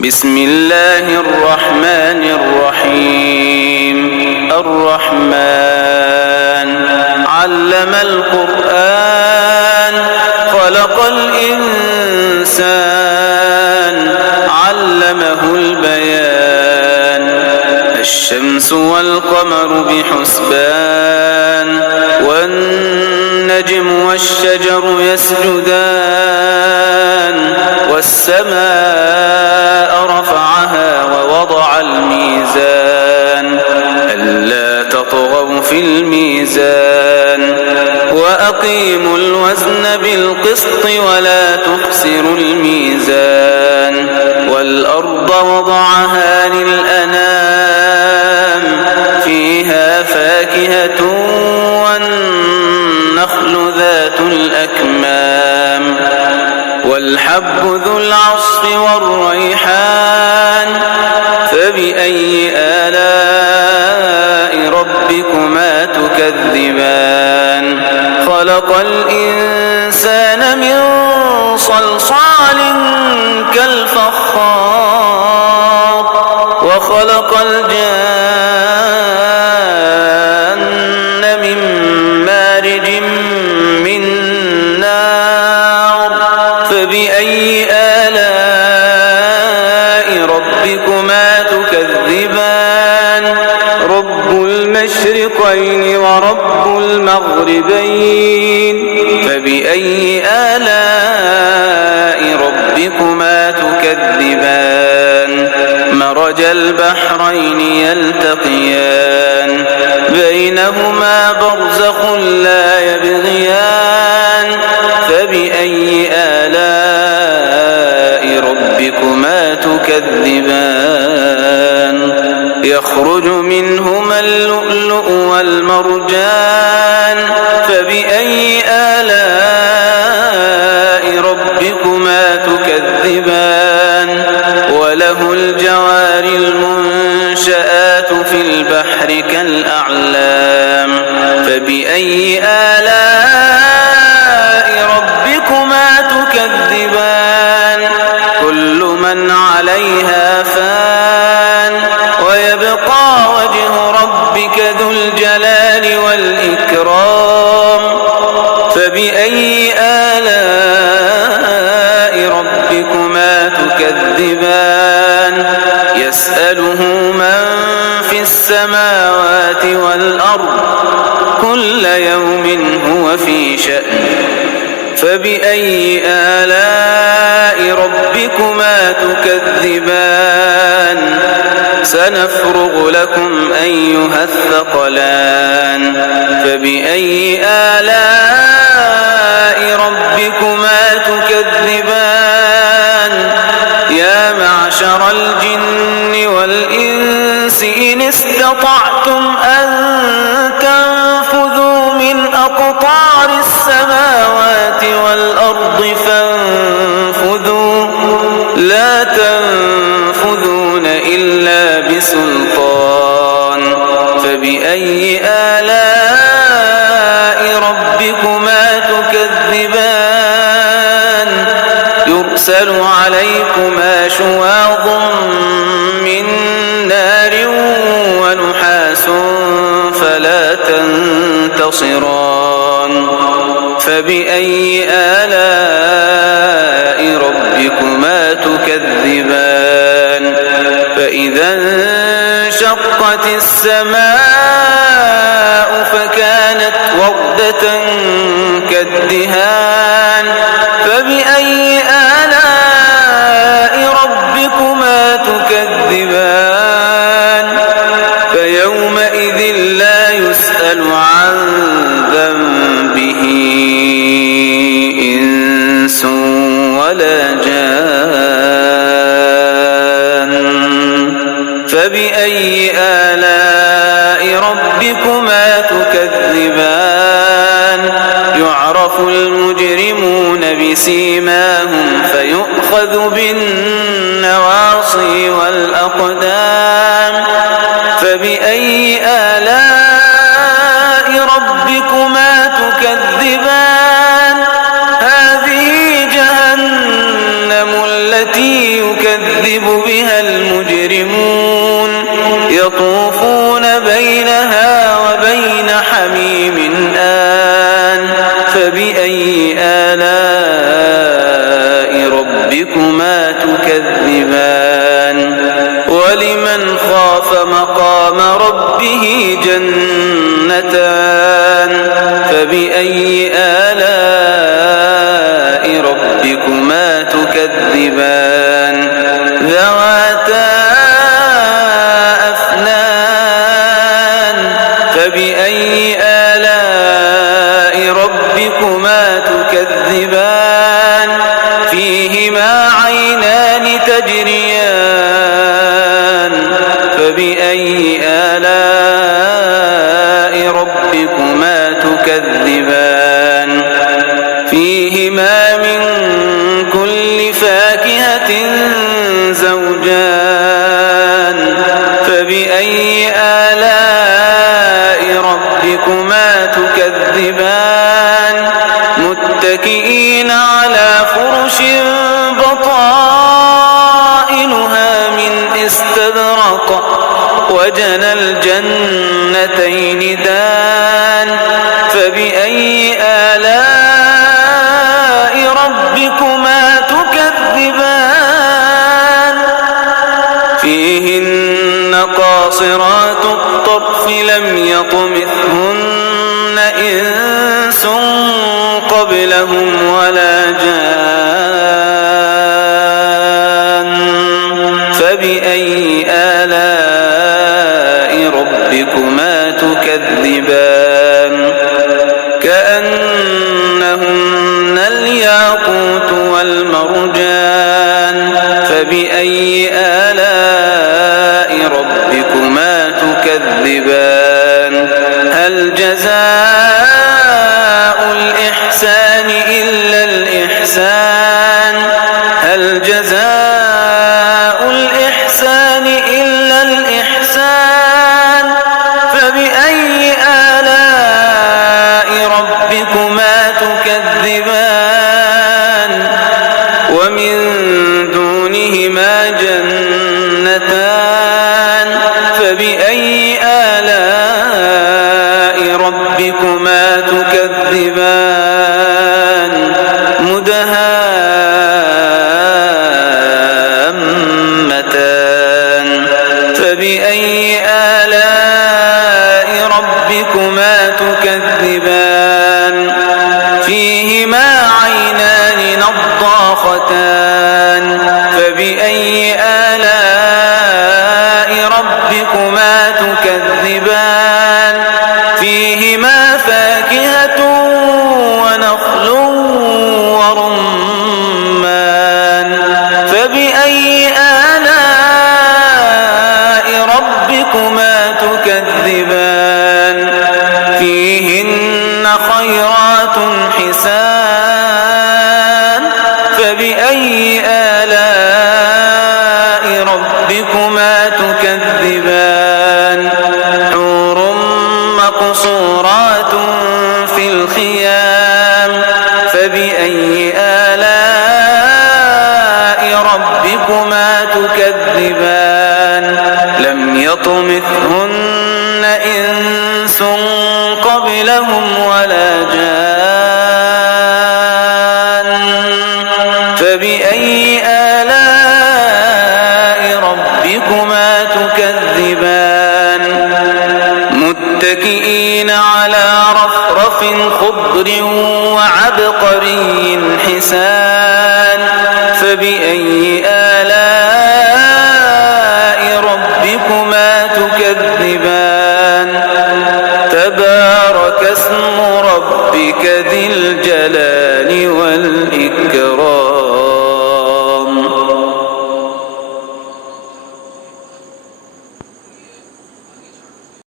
بسم الله الرحمن الرحيم. الرحمن علم القرآن خلق الإنسان علمه البيان. الشمس والقمر بحسبان والنجم والشجر يسجدان والسماء رفعها ووضع الميزان ألا تطغوا في الميزان وأقيموا الوزن بالقسط ولا تخسروا الميزان. والأرض وضعها للأنام فيها فاكهة والنخل ذات الأكمام والحب ذو العصف والريحان. فبأي آلاء ربكما تكذبان؟ خلق الإنسان من صلصال كالفخار وخلق الجان من مارج من نار. فبأي آلاء ربكما تكذبان؟ رب المشرقين ورب المغربين. فبأي آلاء ربكما تكذبان؟ مرج البحرين يلتقيان بينهما برزخ لا يبغيان. فبأي آلاء ربكما تكذبان؟ يخرج منهما اللؤلؤ والمرجان. فبأي آلاء ربكما تكذبان؟ وله الجوار المنشآت في البحر كالأعلام. فبأي آلاء ربكما تكذبان؟ كل من عليها فان ويبقى وجه ربك ذو الجلال والإكرام. فبأي آلاء ربكما تكذبان؟ يسأله من في السماوات والأرض كل يوم هو في شأن. فبأي آلاء ربكما تكذبان؟ سنفرغ لكم أيها الثقلان. فبأي آلاء ربكما تكذبان؟ يا معشر الجن والإنس إن استطعتم أن تنفذوا من أقطار السماوات والأرض فانفذوا لا تنفذون إلا بسلطان. فبأي آلاء ربكما تكذبان؟ يرسل عليكما شواظ من نار ونحاس فلا تنتصران. فبأي آلاء ربكما تكذبان؟ فإذا انشقت السماء فكانت وردة كالدهان. فبأي آلاء ربكما تكذبان؟ فيومئذ لا يسأل عن ذنبه إنس ولا جان. فبأي آلاء ربكما تكذبان؟ يعرف المجرمون بسيماهم فيؤخذ بالنواصي والأقدام. فبأي آلاء ربكما تكذبان؟ هذه جهنم التي يكذب بها فبأي آلاء ربكما تكذبان ولمن خاف مقام ربه جنتان فبأي آلاء ربكما تكذبان ذواتا أفنان فبأي آلاء ربكما تكذبان فيهما عينان تجريان فبأي آلاء ربكما تكذبان فيهما من كل فاكهة زوجان فبأي آلاء ربكما تكذبان متكئين على فرش بطائنها من استبرق وجنى الجنتين دان فبأي آلاء ربكما تكذبان فيهن قاصرات الطرف لم يطمثهن إنس قبلهم ولا جان فبأي آلاء ربكما تكذبان كأنهن الياقوت والمرجان فبأي آلاء ربكما تكذبان هل جزاء الإحسان إلا الإحسان هل جزاء الإحسان إلا الإحسان فبأي آلاء ربكما تكذبان ومن دونهما جنتان فبأي آلاء ربكما تكذبان مدهامتان فبأي آلاء ربكما تكذبان فيهما عينان نضاختان فبأي آلاء ربكما تكذبان فيهما فاكهة ونخل ورمان فبأي آلاء ربكما تكذبان فيهن خيرات حسان فبأي آلاء ربكما تكذبان حور مقصورات في الخيام فبأي آلاء ربكما تكذبان لم يطمثهن إنس قبلهم ولا جان فبأي آلاء ربكما تكذبان متكئين على رفرف خضر وعبقري حسان فبأي آلاء ربكما تكذبان تبارك اسم ربك ذي الجلال والإكرام